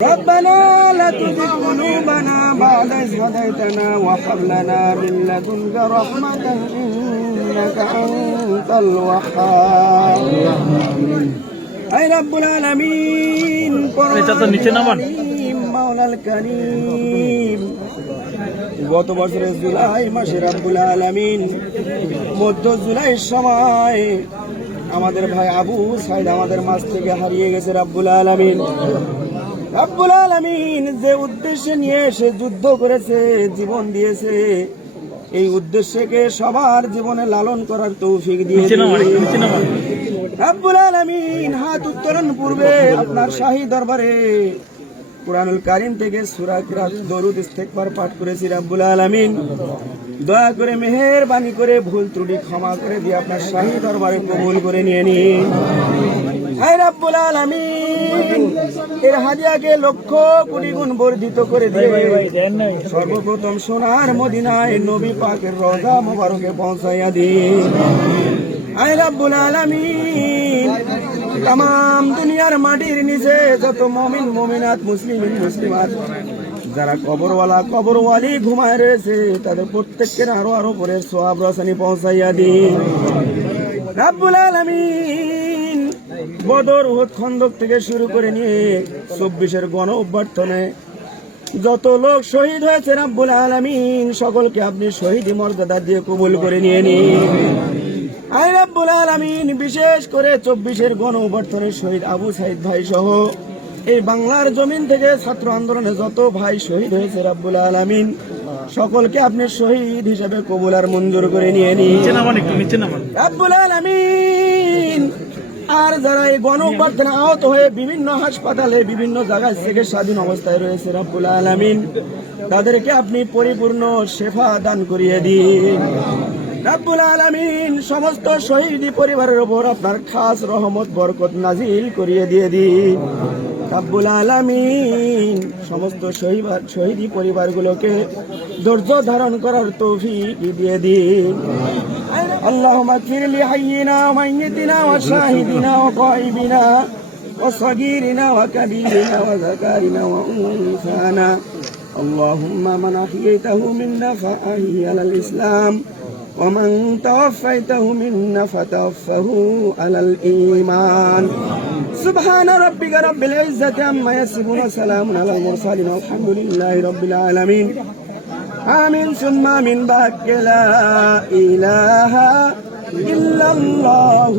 ربنا لا تزغ قلوبنا بعد إذ هديتنا وهب لنا من لدنك رحمة إنك أنت الوهاب أي رب العالمين مولا الكريم গত বছরের জুলাই মাসে রব্বুল আলামিন মধ্য জুলাইয়ের সময় আমাদের ভাই আবু সাইদ আমাদের মাঝ থেকে হারিয়ে গেছে। রব্বুল আলামিন যে উদ্দেশ্যে নিয়ে সে যুদ্ধ করেছে, জীবন দিয়েছে, এই উদ্দেশ্যকে সবার জীবনে লালন করার তৌফিক দিয়েছে। রব্বুল আলামিন হাত উত্তোলন পূর্বে আপনার শাহী দরবারে কুরআনুল কারীম থেকে সূরা কিরাত দরুদ ইস্তেগফার পাঠ করেছি। রব্বুল আলামিন দয়া করে মেহেরবানি করে ভুল ত্রুটি ক্ষমা করে দিয়ে আপনার শাহী দরবারে কবুল করে নিয়ে নিন। হে রব্বুল আলামিন এর হাদিয়াকে লক্ষ কোটি গুণ বর্ধিত করে দিয়ে সর্বপ্রথম সোনার মদিনায় নবী পাকের রওজা মোবারকে পৌঁছাইয়া দিন। হে রব্বুল আলামিন তাম দুনিয়ার মাটির নিচে যত মুমিন মুমিনাত মুসলিমাত যারা কবরওয়ালা কবরওয়ালি ঘুমায় রয়েছে তাদের প্রত্যেকের আরো পরে সওয়াব রসানি পৌঁছাইয়া দিন। রব্বুল আলামিন বদর উহুদ খন্দক থেকে শুরু করে নিয়ে 24-এর গণ অভ্যর্থনে যত লোক শহীদ হয়েছে রব্বুল আলামিন সকলকে আপনি শহীদি মর্যাদা দিয়ে কবুল করে নিয়ে নিন। আয় রব্বুল আলামিন বিশেষ করে 24-এর গণ অভ্যর্থনের শহীদ আবু সাইদ ভাই সহ এই বাংলার জমিন থেকে ছাত্র আন্দোলনে যত ভাই শহীদ হয়েছে রব্বুল আলামিন সকলকে আপনি শহীদ হিসেবে কবুল আর মঞ্জুর করে নিয়ে নিন। রব্বুল আলামিন আর যারা এই গণ অভ্যর্থনে আহত হয়ে বিভিন্ন হাসপাতালে বিভিন্ন জায়গায় চিকিৎসাধীন অবস্থায় রয়েছে রব্বুল আলামিন তাদেরকে আপনি পরিপূর্ণ শেফা দান করিয়ে দিন। রব্বুল আলামিন সমস্ত শহীদি পরিবারের উপর আপনার খাস রহমত বরকত নাজিল করিয়ে দিয়ে দিন। রব্বুল আলামিন সমস্ত শহীদি পরিবারগুলোকে ধৈর্য ধারণ করার তৌফিক দিয়ে দিন। اللهم اغفر لحينا وميتنا وشاهدنا وغائبنا وصغيرنا وكبيرنا وذكرنا وانثانا اللهم من احييته منا فاحيه على الاسلام ومن توفيته منا فتوفه على الايمان سبحان ربك رب العزه عما يصفون وسلام على المرسلين والحمد لله رب العالمين آمين ثم آمين بك لا إله إلا الله